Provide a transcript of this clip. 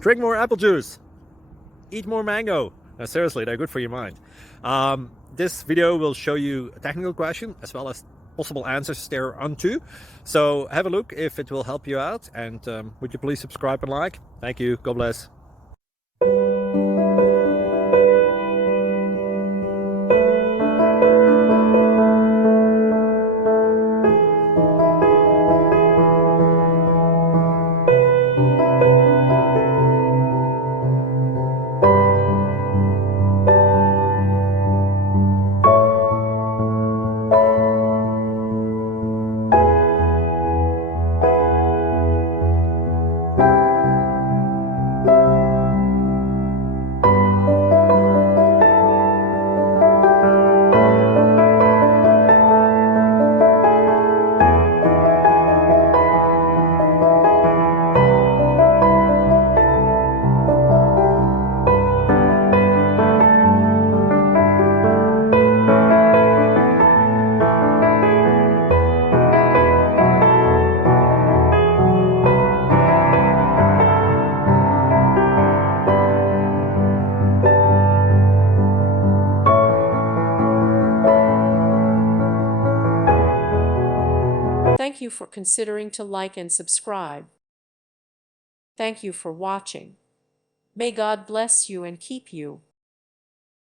Drink more apple juice. Eat more mango. Seriously, they're good for your mind. This video will show you a technical question as well as possible answers thereunto. So have a look if it will help you out, and would you please subscribe and like? Thank you. God bless. Thank you for considering to like and subscribe. Thank you for watching. May God bless you and keep you.